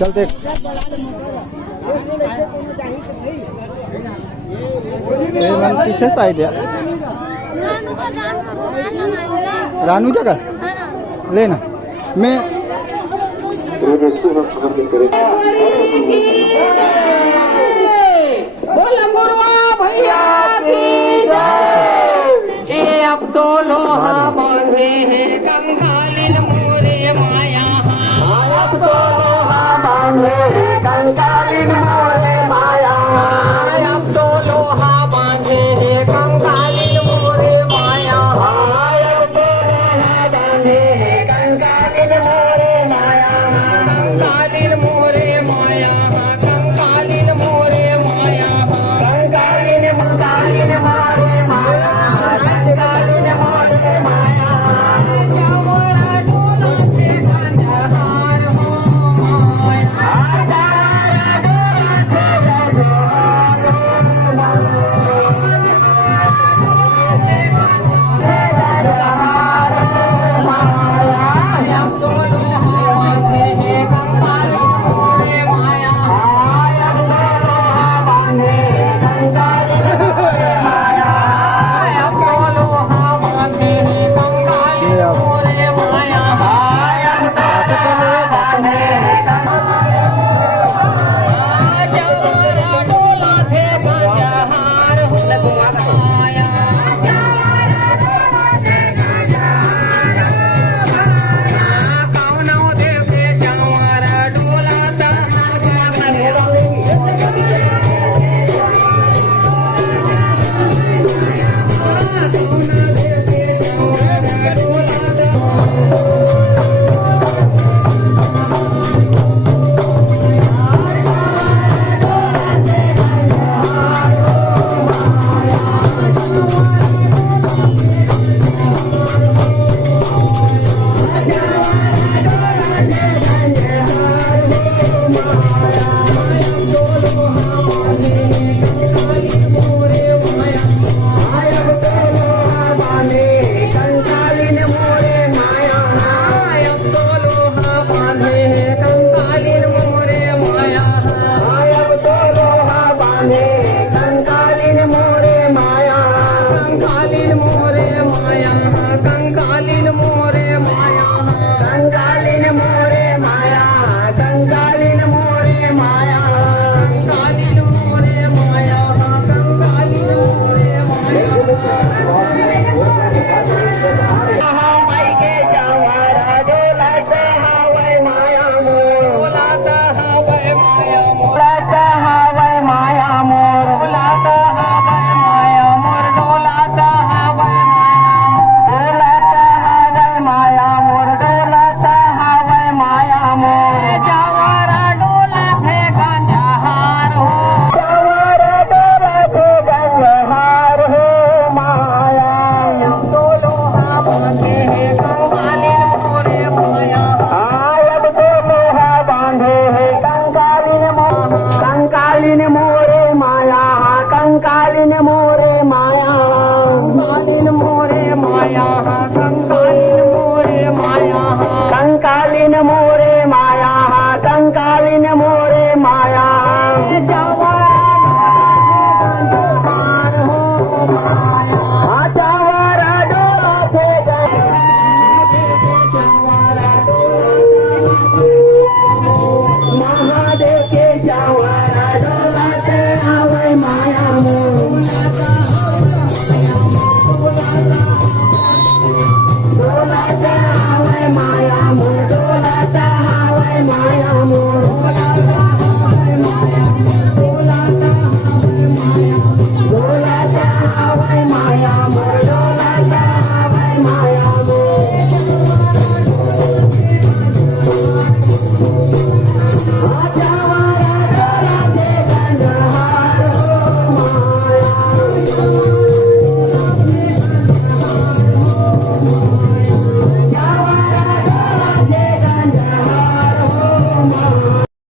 चलते पीछे साइड है रानू जगह लेना मैं बोला गुरुआ भैया की जय। अब तो लोहा बांधे हैं कंकालिन मोरे माया। अब तो लोहा बांधे हैं कंकालिन मोरे माया। अब तो लोहा बांधे हैं कंकालिन मोरे माया। अब तो लोहा बांधे हैं कंकालिन मोरे माया। कंकालिन मोरे माया। कंकालिन मोरे माया। कंकालिन कंकालिन मोरे माया। कंकालिन मोरे माया। चवरा डोला से कंजहार हो माया। चवरा डोला से कंजहार हो माया। अब तो लोहा बांधे हैं कंकालिन मोरे माया। अब तो लोहा बांधे हैं कंकालिन मोरे माया। अब तो लोहा बांधे हैं कंकालिन मोरे माया। अब तो लोहा बांधे हैं चवरा डोला से कंजहार हो माया। कौनो देव के चवरा डोला सा कंकालिन मोरे माया। अब तो लोहा बांधे हैं कंकालिन मोरे माया। अब तो लोहा बांधे हैं कंकालिन मोरे माया। कंकालिन